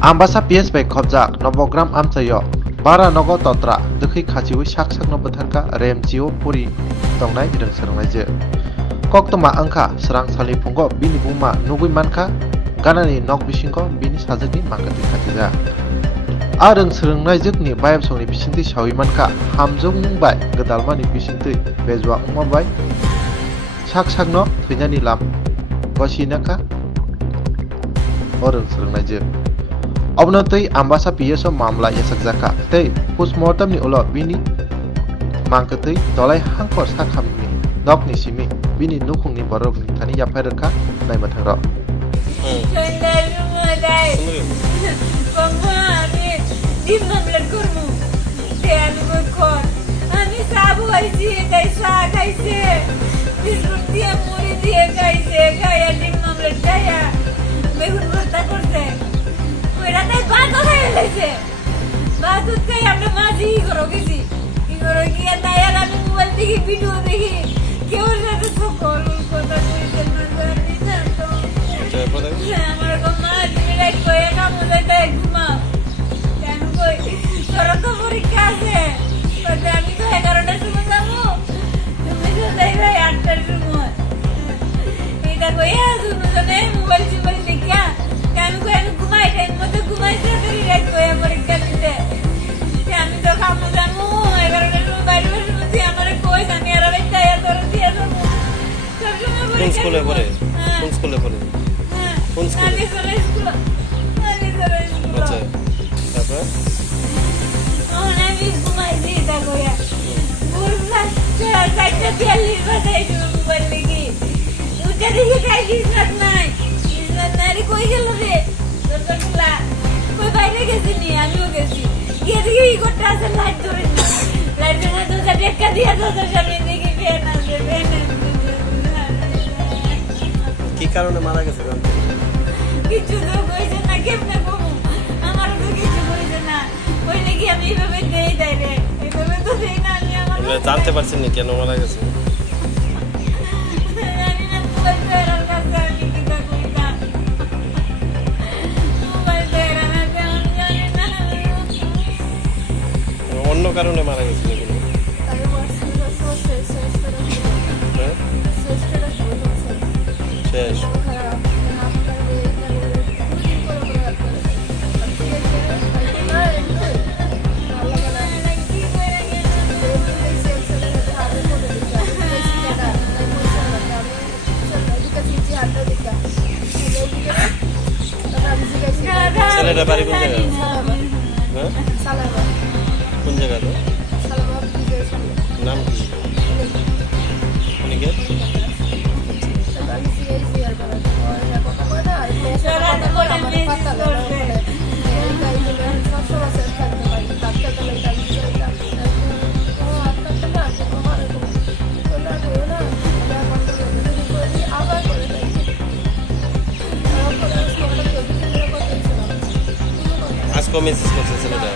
Ambasa PS by Khobjak Nobogram Amchayo Bara Nogo Totra Dekhi Khachiwi Sak Sak no Bothanka Rem Jio Puri Tongnai Bidang Serangrai Je Koktoma Angka Serang Sali Pungo Bini Buma Nugui Manka Ganani Nok Bishingo Bini Sajani Mangati Khatija Areng Serangrai Jekni Bayam Songni Bisinti Shawi Manka Hamjong Mungbai Gedalmani Bisinti Bezwa Ummabai Sak Sak no Thwinyani Lam Gosinaka Oreng Serangrai Je Obnotei ambasa PSO mamla yasakjaka tei postmortem ni ulo bini mangkatei dolai hangkor sakhamni nokni simi bini nukhungni borok ni thani yaphairka naimathangra बात उसका हमने माजी ही करोगी या नया लाने mobile देखी video देखी क्यों रहते तो कॉल को तो कोई चलना नहीं जानता हमारे को माजी मेरा कोई ना मुझे तो एक घुमा क्या कोई शरत तो पूरी कैसे पता नहीं तो है करोना सुन जामो तुम्हें जो सही है यार चल सुनो इधर कोई है सुनो तो नहीं मोबाइल देखा क्या कोई घुमाए थे मुझे घुमाए से करी रह कोई हमारे करते আমি তো খামু জামু এবারে বাইরে বসে আমারে কই জানি আর একটা এত দিয়া তো কোন স্কুলে পড়ে কোন স্কুলে আনি স্কুল আচ্ছা তারপর আমি ঘুমাই দিতা কইয়া বুঝলা সাইডে দিলি বাজাই দিমু বললি কি উঠে দেখি খাই দিছ নাই নারি কই গেল রে তোরগুলা কই বাইরে গেছি নি আমিও গেছি ये देखिए ये कोटा से लाइट जोड़े लाइट जोड़े तो जब एक का दिया तो जमीन देखी बेना से बेना की कारण मारा गया सर किच्छु तो कोई जना केमने बोमु हमारा तो किच्छु कोई जना कोई नहीं कि हम ये पे दे दे रे ये पे तो देना नहीं हमारा मैं जानते পারছেন নি কেন মারা গেছে यानी ना मोबाइल पे रखा था कि का कोई का मोबाइल पे रखा था यानी ना অন্য কারণে মারা গেছে এগুলো শেষ ছেলেটা বাড়ি কোন জায়গায় হ্যাঁ কোন জায়গা তো নাম কি অনিকেত আজকে মেসেজ করছে ছেলেটা